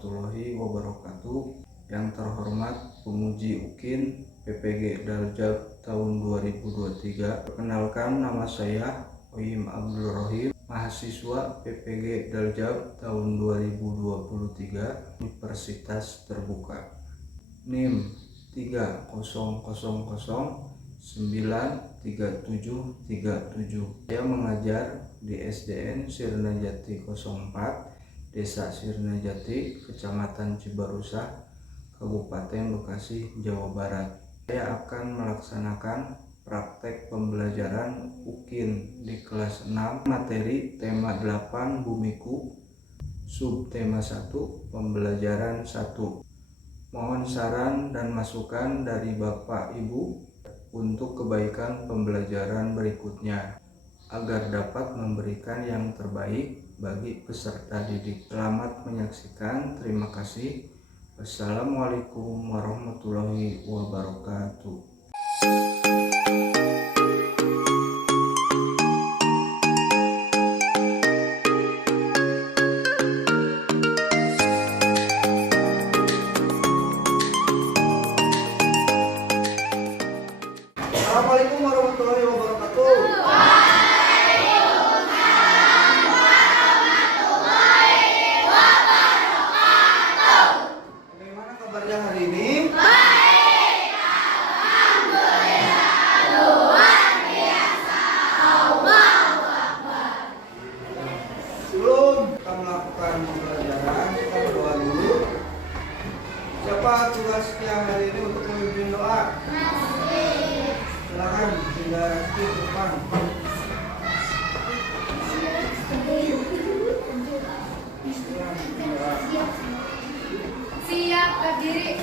warahmatullahi wabarakatuh. Yang terhormat Pemuji UKIN PPG Daljab tahun 2023. Perkenalkan, nama saya Oim Abdul Rohim, mahasiswa PPG Daljab tahun 2023, Universitas Terbuka. NIM 3000093737. Saya mengajar di SDN Sirna Jati 04, Desa Sirna Jati, Kecamatan Cibarusah, Kabupaten Bekasi, Jawa Barat. Saya akan melaksanakan praktek pembelajaran UKIN di kelas 6, materi tema 8 Bumiku, subtema 1, pembelajaran 1. Mohon saran dan masukan dari Bapak Ibu untuk kebaikan pembelajaran berikutnya, agar dapat memberikan yang terbaik bagi peserta didik. Selamat menyaksikan. Terima kasih. Wassalamualaikum warahmatullahi wabarakatuh. Assalamualaikum warahmatullahi wabarakatuh. Bagaimana kabarnya hari ini? Baik, alhamdulillah, luar biasa. Allahu Akbar. Sebelum kita melakukan pembelajaran, kita berdoa dulu. Siapa tugasnya hari ini untuk memimpin doa? Silakan, tinggal di depan. Siap, berdiri.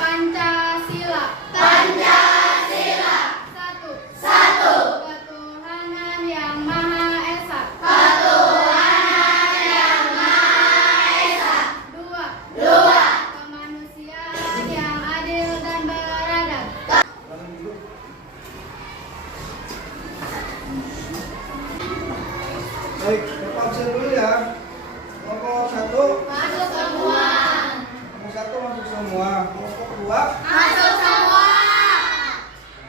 Pancasila. Pancasila. Satu. Ketuhanan yang Maha Esa. Ketuhanan yang Maha Esa. Dua. Kemanusiaan yang adil dan beradab. Baik, Bapak absen dulu ya. Kelompok 1 Masuk semua. kelompok 1 masuk semua. Kelompok 2 Masuk semua.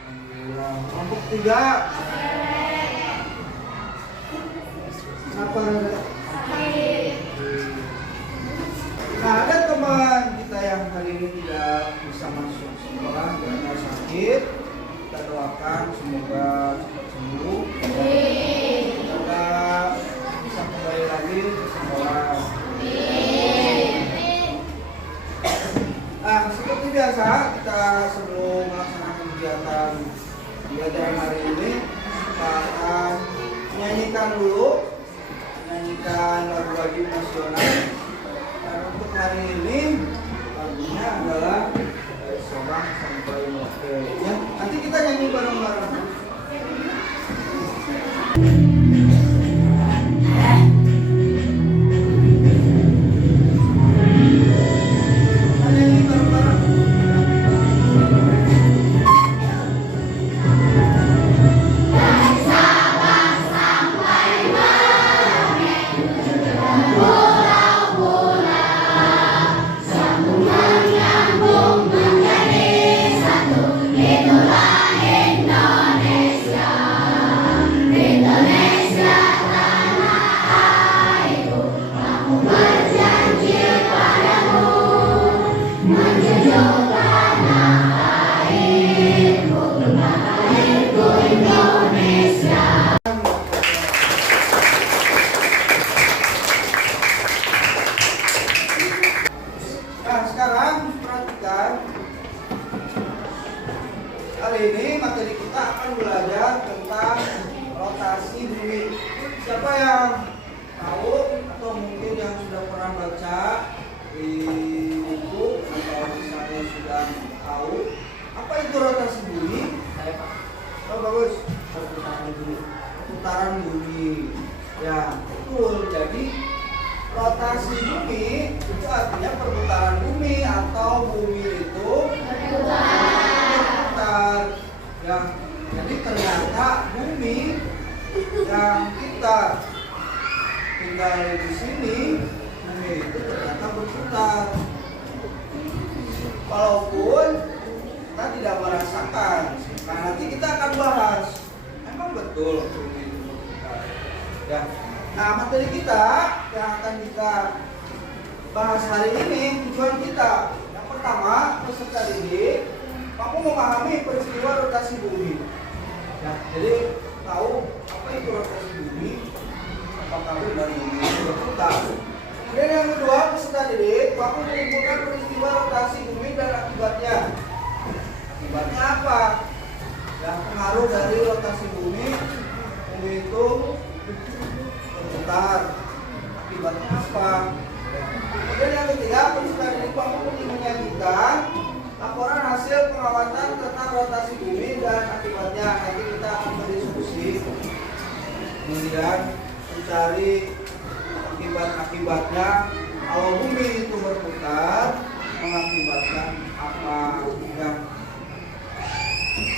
alhamdulillah. Kelompok 3 kenapa? Nah, ada teman kita yang hari ini tidak bisa masuk sekolah karena sakit. Kita doakan semoga cepat sembuh. Semoga bisa kembali lagi ke sekolah. Nah, seperti biasa kita sebelum melaksanakan kegiatan pembelajaran hari ini, kita akan menyanyikan lagu wajib nasional. Dan untuk hari ini lagunya adalah dari Sabang sampai Merauke. Ya, nanti kita nyanyi bareng-bareng. Pulau-pulau sambungan nyambung yang tahu atau mungkin yang sudah pernah baca di buku atau misalnya sudah tahu apa itu rotasi bumi? Saya Pak. Oh bagus. Perputaran bumi. Putaran bumi. Ya betul. Jadi rotasi bumi itu artinya perputaran bumi atau bumi itu berputar. Ya, jadi ternyata bumi yang kita tinggal di sini, bumi itu ternyata berputar. Walaupun kita tidak merasakan. Nah, nanti kita akan bahas. Emang betul bumi itu berputar. Ya. Nah, materi kita yang akan kita bahas hari ini, tujuan kita yang pertama peserta didik, kamu memahami peristiwa rotasi bumi. Ya, jadi tahu apa itu rotasi bumi, apakah benar bumi itu berputar. Kemudian yang kedua peserta didik, kamu menyimpulkan peristiwa rotasi bumi dan akibatnya. Akibatnya apa? Ya, pengaruh dari rotasi bumi itu berputar. Akibatnya apa? Kemudian yang ketiga, peserta didik kamu menyajikan laporan hasil pengamatan tentang rotasi bumi dan akibatnya. Nanti kita akan berdiskusi. Kemudian mencari akibatnya kalau bumi itu berputar mengakibatkan apa ya.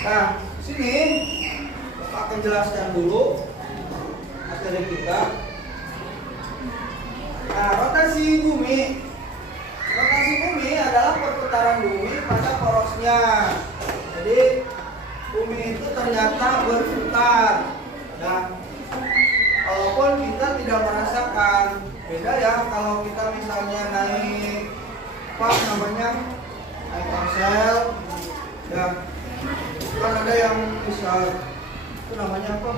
Nah, sini Bapak akan jelaskan dulu materi kita. Nah, rotasi bumi adalah perputaran bumi pada porosnya. Jadi bumi itu ternyata berputar. Nah, walaupun kita tidak merasakan, beda ya kalau kita misalnya naik naik ponsel, ya kan ada yang misal itu namanya apa?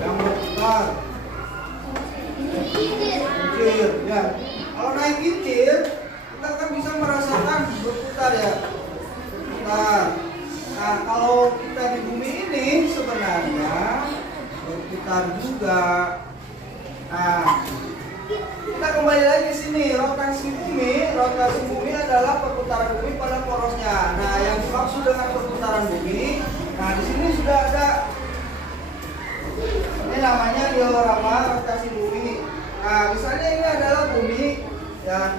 Yang berputar. Kincir, ya. Kalau naik kincir, kita kan bisa merasakan berputar ya. Berputar. Nah, kalau kita di bumi ini sebenarnya berputar juga. Nah, kita kembali lagi ke sini. Rotasi bumi adalah perputaran bumi pada porosnya. Nah, yang dimaksud dengan perputaran bumi, nah di sini sudah ada. Ini namanya diorama rotasi bumi. Nah, misalnya ini adalah bumi, ya,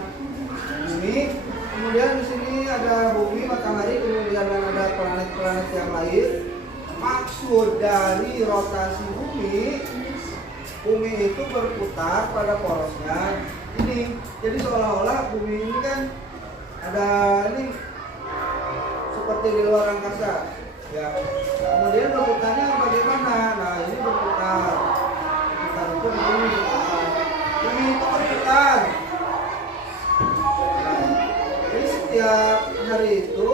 bumi. Kemudian di sini ada bumi, matahari, kemudian ada planet-planet yang lain. Maksud dari rotasi bumi itu berputar pada porosnya. Ini, jadi seolah-olah bumi ini kan ada ini seperti di luar angkasa. Ya. Kemudian berputarnya bagaimana? Nah, ini berputar. Berputar itu bumi berputar. Bumi itu berputar. Nah, jadi setiap hari itu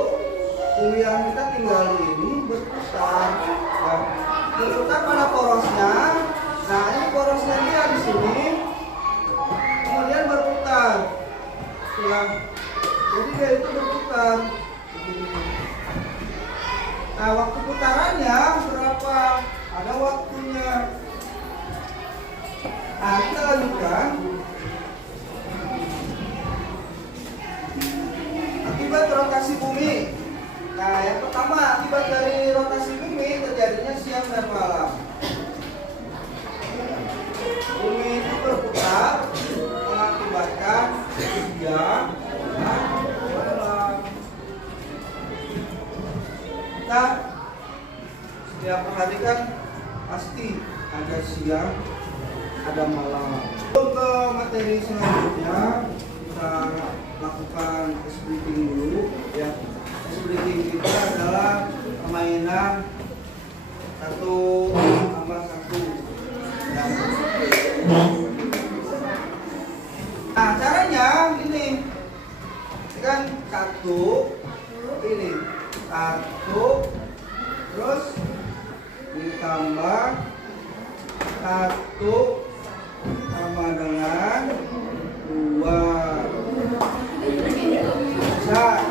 bumi yang kita tinggali ini berputar. Ya. Berputar pada porosnya. Nah, ini porosnya dia di sini. Kemudian berputar. Ya. Jadi dia itu berputar. Nah, waktu putarannya berapa? Ada waktunya. Nah, kita lanjutkan. Akibat rotasi bumi. Nah, yang pertama akibat dari rotasi bumi terjadinya siang dan malam. Bumi itu berputar mengakibatkan siang dan malam. Kita setiap hari kan pasti ada siang, ada malam. Untuk ke materi selanjutnya kita lakukan S-breaking dulu ya. S-breaking kita adalah permainan 1+1 ya. Nah, caranya ini kan ini 1 terus ditambah 1 sama dengan 2 bisa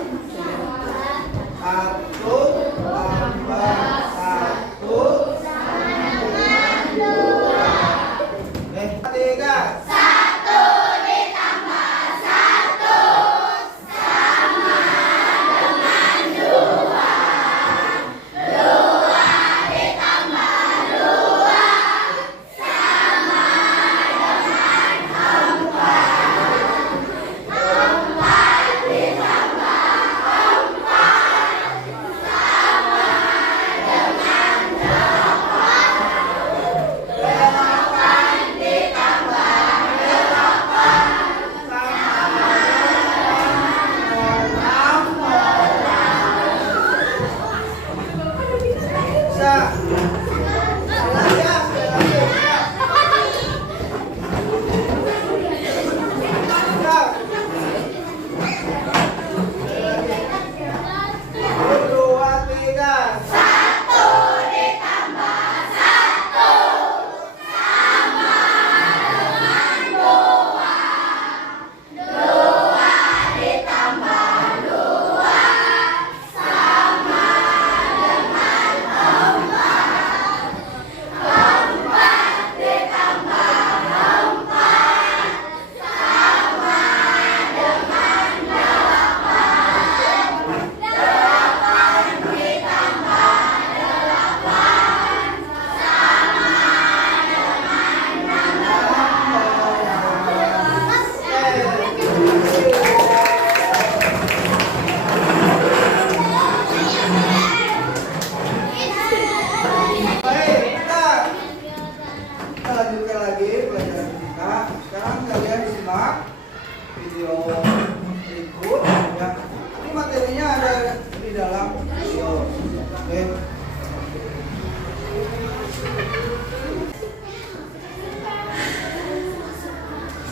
1 tambah 1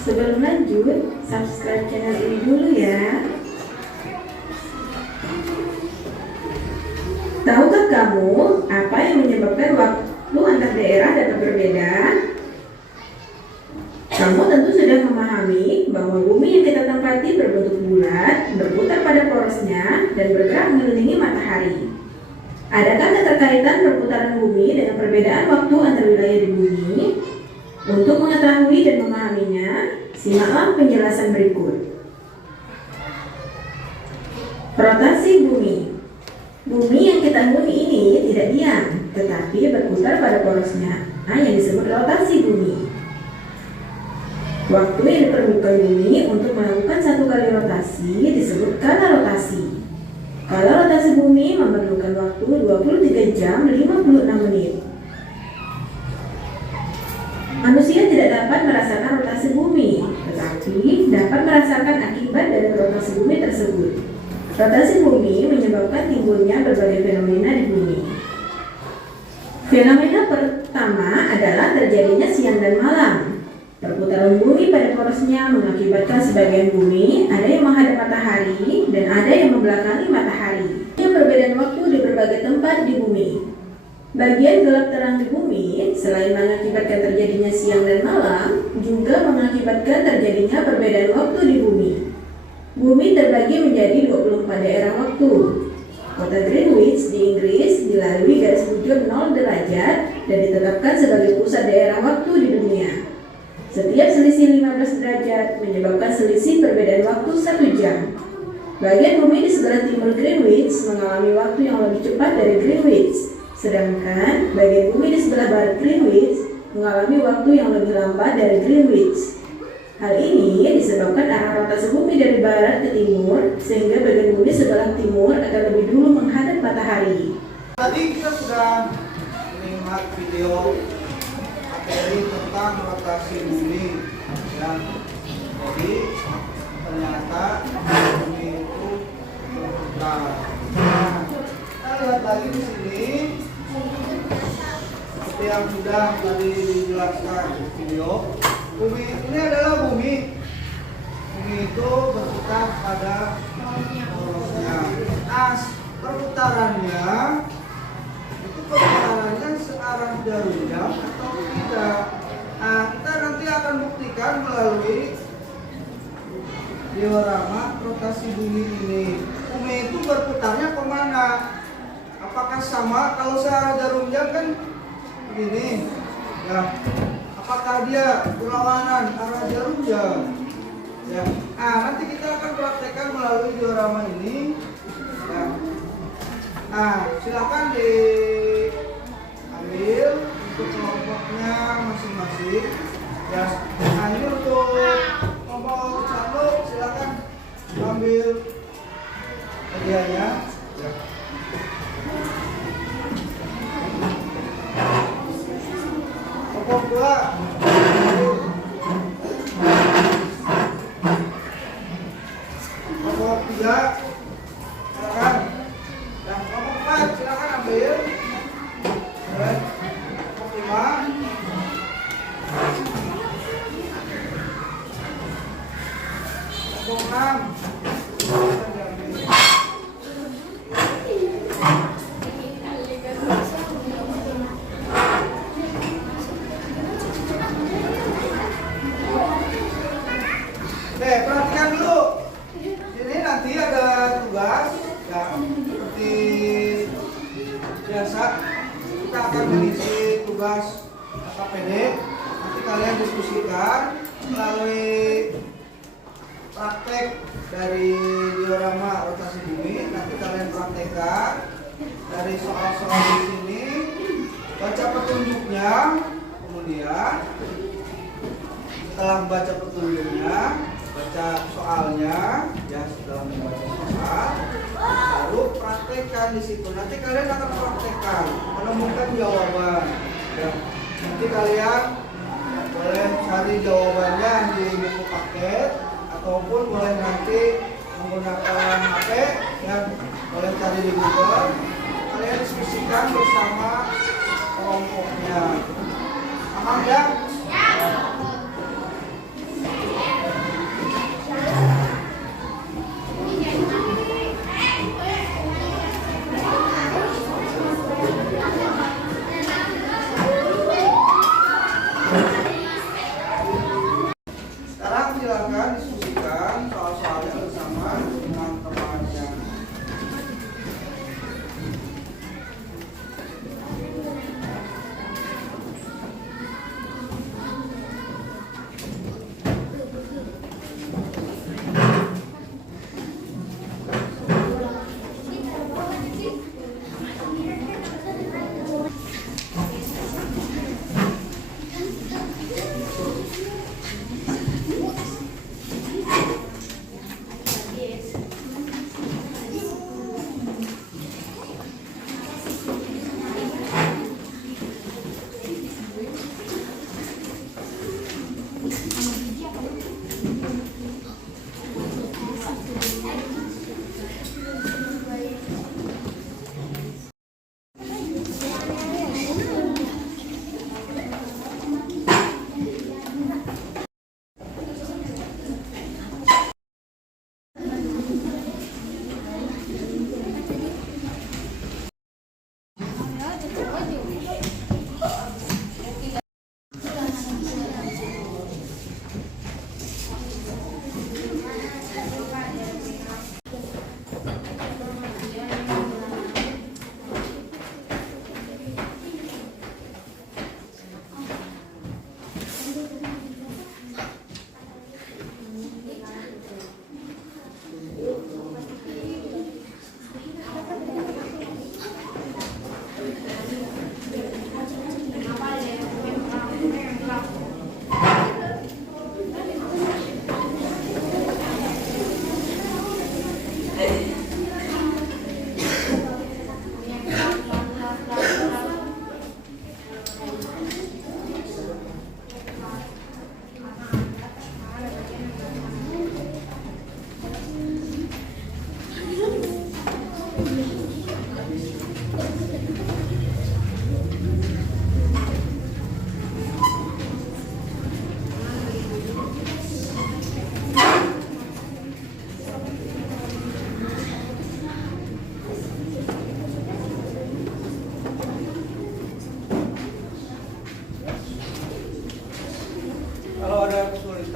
Sebelum lanjut, subscribe channel ini dulu ya. Tahukah kamu apa yang menyebabkan waktu antar daerah dapat berbeda? Kamu tentu sudah memahami bahwa bumi yang kita tempati berbentuk bulat, berputar pada porosnya, dan bergerak mengelilingi matahari. Adakah keterkaitan perputaran bumi dengan perbedaan waktu antar wilayah di bumi? Untuk mengetahui dan memahaminya, simaklah penjelasan berikut. Rotasi bumi. Bumi yang kita huni ini tidak diam, tetapi berputar pada porosnya, yang disebut rotasi bumi. Waktu yang diperlukan bumi untuk melakukan satu kali rotasi disebut kala rotasi. Kala rotasi bumi memerlukan waktu 23 jam 56 menit. Manusia tidak dapat merasakan rotasi bumi, tetapi dapat merasakan akibat dari rotasi bumi tersebut. Rotasi bumi menyebabkan timbulnya berbagai fenomena di bumi. Fenomena pertama adalah terjadinya siang dan malam. Perputaran bumi pada porosnya mengakibatkan sebagian bumi ada yang menghadap matahari dan ada yang membelakangi matahari. Yang perbedaan waktu di berbagai tempat di bumi. Bagian gelap terang di bumi selain mengakibatkan terjadinya siang dan malam, juga mengakibatkan terjadinya perbedaan waktu di bumi. Bumi terbagi menjadi 24 daerah waktu. Kota Greenwich di Inggris dilalui garis bujur 0 derajat dan ditetapkan sebagai pusat daerah waktu di dunia. Setiap selisih 15 derajat menyebabkan selisih perbedaan waktu 1 jam. Bagian bumi di sebelah timur Greenwich mengalami waktu yang lebih cepat dari Greenwich, sedangkan bagian bumi di sebelah barat Greenwich mengalami waktu yang lebih lambat dari Greenwich. Hal ini disebabkan arah rotasi bumi dari barat ke timur, sehingga bagian bumi sebelah timur akan lebih dulu menghadap matahari. Tadi kita sudah melihat video materi tentang rotasi bumi, ya. Jadi ternyata bumi itu berputar. Nah, kita lihat lagi di sini seperti yang sudah tadi dijelaskan di video. Bumi ini adalah bumi. Bumi itu berputar pada porosnya. Nah, perputarannya searah jarum jam atau tidak. Nah, kita nanti akan buktikan melalui diorama rotasi bumi ini. Bumi itu berputarnya kemana? Apakah sama? Kalau searah jarum jam kan begini, ya. Apakah dia berlawanan arah jarum jam? Ya. Nah, nanti kita akan praktekkan melalui diorama ini. Ya. Nah, silakan diambil untuk kelompoknya masing-masing. Ya. Nah, ini untuk kelompok 1 silakan ambil hadiahnya. Ya. Kelompok 2 kelompok 3 silakan. Dan kelompok 4 silakan ambil. Dan kelompok 5 kelompok 6 silakan diambil. Perhatikan dulu. Ini nanti ada tugas, ya, seperti biasa kita akan mengisi tugas KPD. Nanti kalian diskusikan melalui praktek dari diorama rotasi bumi. Nanti kalian praktekkan dari soal-soal di sini, baca petunjuknya, kemudian setelah membaca petunjuknya, baca soalnya, ya setelah membaca soal, baru praktekkan di situ. Nanti kalian akan praktekkan, menemukan jawaban. Ya. Nanti kalian boleh cari jawabannya di buku paket, ataupun boleh nanti menggunakan HP, ya boleh cari di Google. Kalian diskusikan bersama kelompoknya. Paham ya?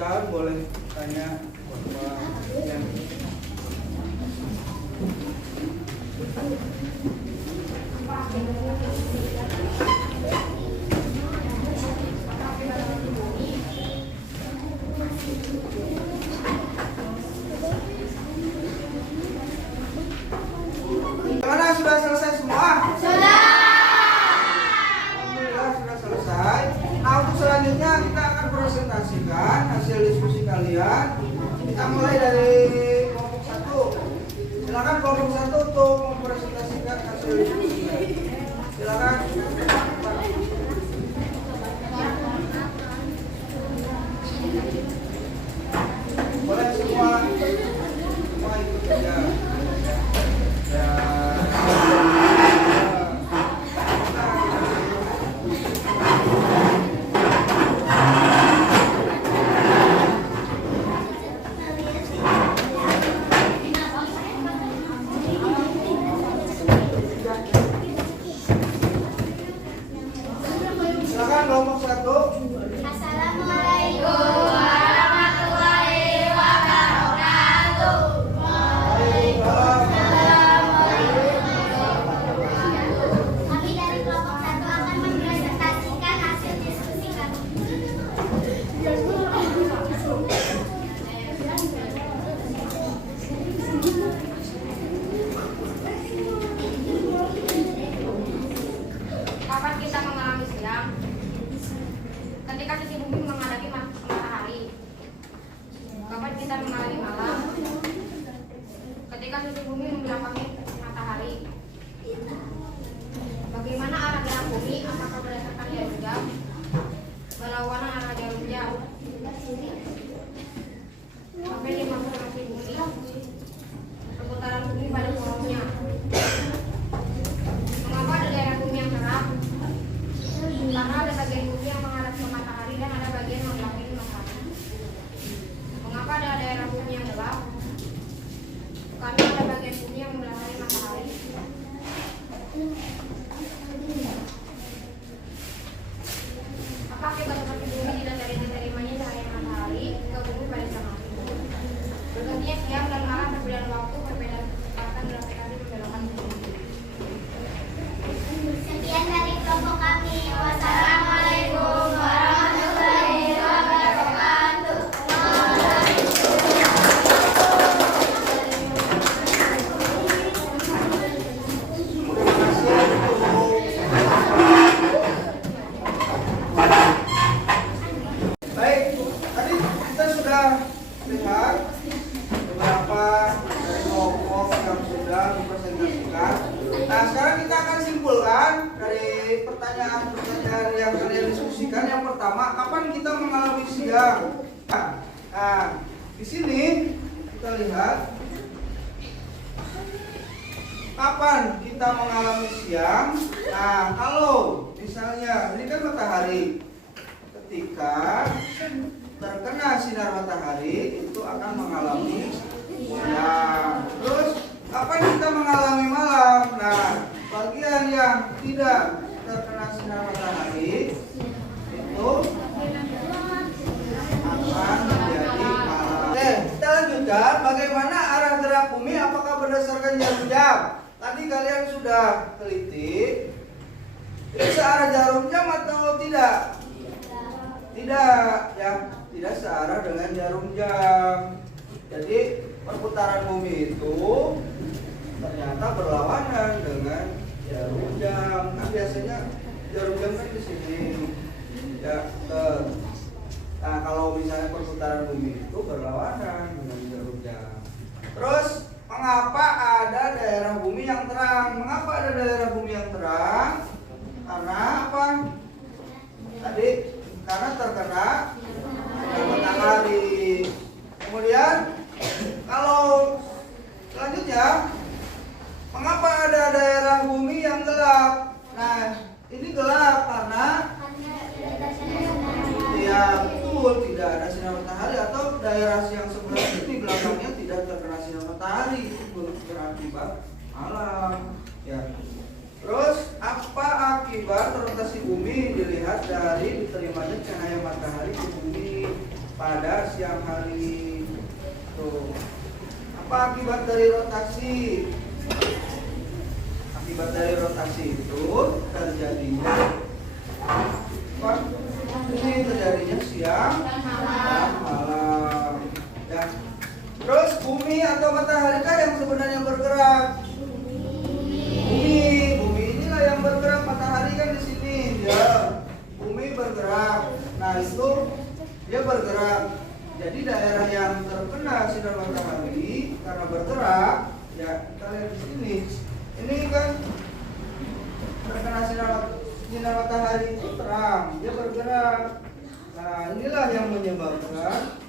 tahun boleh tanya Bapak ya. Gimana, sudah selesai semua? Alhamdulillah sudah selesai. Nah, untuk selanjutnya kita akan presentasikan hasil diskusi kalian. Kita mulai dari kelompok 1. Silakan kelompok 1 untuk mempresentasikan hasil diskusi. Silakan. Boleh semua ikut saja. Silakan kelompok 1. Assalamualaikum warahmatullahi wabarakatuh. Kami dari kelompok 1 akan mempresentasikan hasil diskusi kami. Kapan kita mengalami siang? Ketika sisi bumi menghadapi matahari. Kapan kita mengalami malam? Ketika sisi bumi membelakangi matahari. Bagaimana arah gerak bumi? Apakah berdasarkan jarum jam? Berlawanan arah jarum jam. Apa yang dimaksud sisi bumi? Perputaran bumi pada porosnya. Mengapa ada daerah bumi yang cerah? Karena ada bagian bumi yang menghadap ke matahari dan ada bagian yang membelakangi matahari. Mengapa ada daerah bumi yang gelap? Karena ada bagian bumi yang membelakangi matahari. Apa akibat seperti bumi tidak terimanya cahaya matahari ke bumi pada siang hari? Bergantinya siang dan malam, perbedaan waktu, perbedaan kecepatan gravitasi membelokkan bumi. Sekian dari kelompok kami. Wassalamualaikum warahmatullahi wabarakatuh. Baik, tadi kita sudah lihat beberapa dari kelompok yang sudah dipresentasikan. Nah, sekarang kita akan simpulkan dari pertanyaan-pertanyaan yang kalian diskusikan. Yang pertama, kapan kita mengalami siang? Nah, di sini kita lihat kapan kita mengalami siang. Nah, kalau misalnya ini kan matahari, ketika terkena sinar matahari itu akan mengalami siang. Terus kapan kita mengalami malam? Nah, bagian yang tidak terkena sinar matahari itu akan menjadi malam. Oke, kita lanjutkan. Bagaimana arah gerak bumi? Apakah berdasarkan jarum jam? Tadi kalian sudah teliti. Itu searah jarum jam atau tidak? Tidak, ya, tidak searah dengan jarum jam. Jadi perputaran bumi itu ternyata berlawanan dengan jarum jam. Nah, biasanya jarum jam kan di sini. Ya, nah, kalau misalnya perputaran bumi itu berlawanan dengan jarum jam. Terus mengapa ada daerah bumi yang terang? Mengapa ada daerah bumi yang terang? Karena apa? Tadi karena terkena sinar matahari. Kemudian kalau selanjutnya, mengapa ada daerah bumi yang gelap? Nah, ini gelap karena ya betul tidak ada sinar matahari, atau daerah yang sebelah ini belakangnya tidak terkena sinar matahari, itu berakibat malam. Ya. Terus apa akibat rotasi bumi dilihat dari diterimanya cahaya matahari ke bumi? pada siang hari. Tuh. Apa akibat dari rotasi? Akibat dari rotasi itu terjadinya apa? Ini terjadinya siang dan malam. Ya. Terus bumi atau matahari kan yang sebenarnya bergerak. Bumi inilah yang bergerak, matahari kan di sini ya. Bumi bergerak. Nah itu dia bergerak. Jadi daerah yang terkena sinar matahari karena bergerak, ya kita lihat di sini. Ini kan terkena sinar matahari itu terang, dia bergerak. Nah inilah yang menyebabkan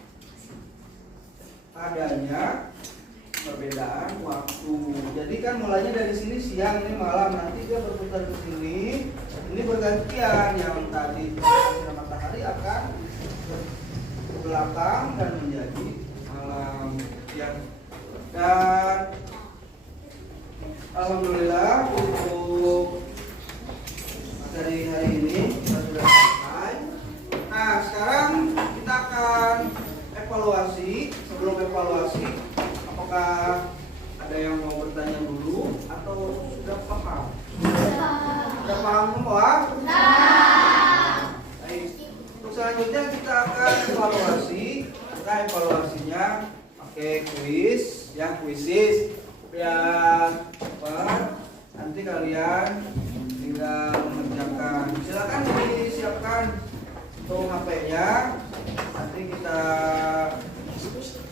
adanya perbedaan waktu. Jadi kan mulainya dari sini siang, ini malam, nanti dia berputar ke sini. Ini bergantian, yang tadi sinar matahari akan ke belakang dan menjadi malam. Ya. Dan alhamdulillah untuk materi hari ini kita sudah selesai. Nah sekarang kita akan evaluasi. Sebelum evaluasi, apakah ada yang mau bertanya dulu atau sudah paham? Sudah paham semua? Baik. Untuk selanjutnya kita akan evaluasi. Kita evaluasinya pakai kuis, ya kuisis. Yang nanti kalian tinggal mengerjakan. Silakan disiapkan untuk HP-nya. Nanti kita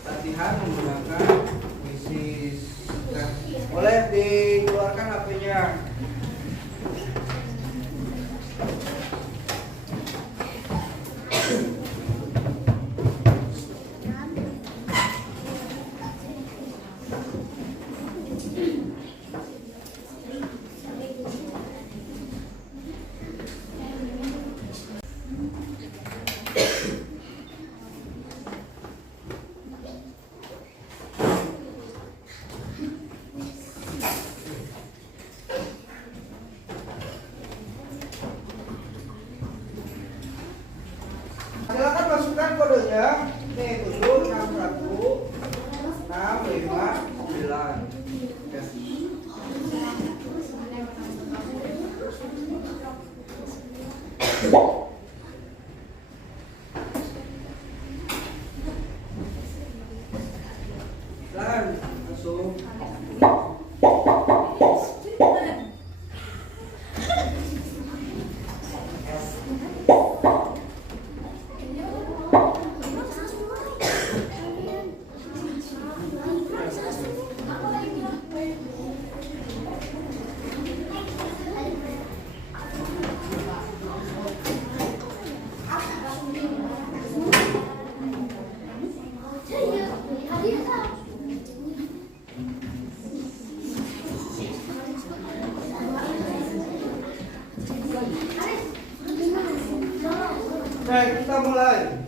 latihan menggunakan kuisis. Nah, boleh dikeluarkan HP-nya. Silakan masukkan kodenya. Nih 7616559. Silakan masuk. Baik, kita mulai.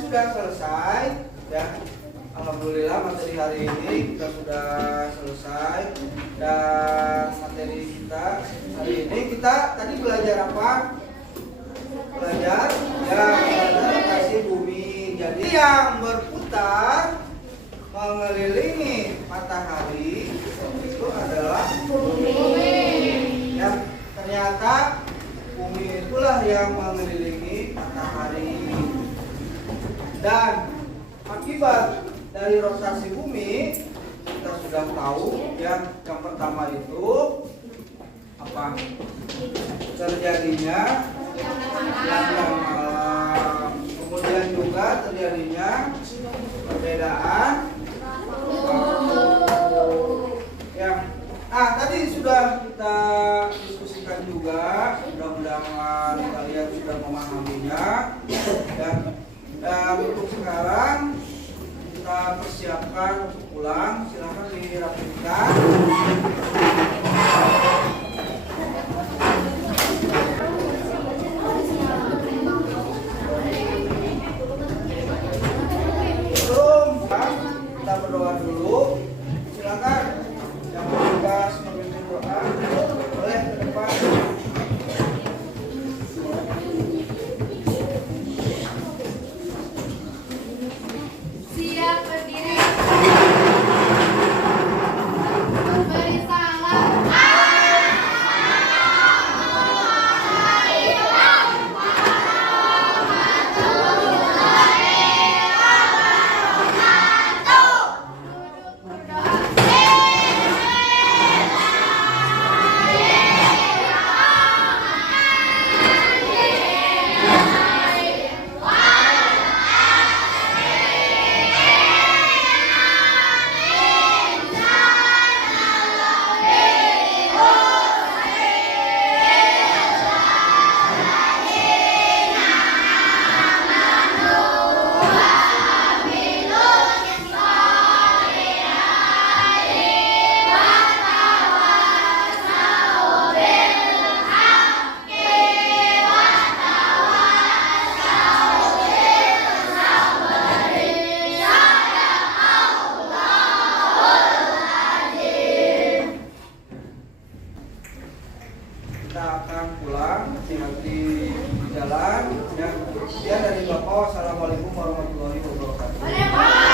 sudah selesai ya. Alhamdulillah materi hari ini kita sudah selesai, dan materi kita hari ini kita tadi belajar apa? Belajar ya, rotasi bumi. Jadi yang berputar mengelilingi matahari itu adalah bumi. Ya, ternyata bumi itulah yang mengelilingi matahari. Dan akibat dari rotasi bumi kita sudah tahu ya, yang pertama itu apa? Terjadinya gerhana malam. Kemudian juga terjadinya perbedaan waktu. Yang tadi sudah kita diskusikan juga, mudah-mudahan kalian sudah memahaminya. Dan untuk sekarang kita persiapkan untuk pulang. Silakan dirapikan. Kita berdoa dulu. Silakan yang bertugas memimpin doa boleh ke depan. Siap berdiri. Beri salam. Kita akan pulang, hati-hati di jalan. Ya, dari Bapak. Wassalamualaikum warahmatullahi wabarakatuh.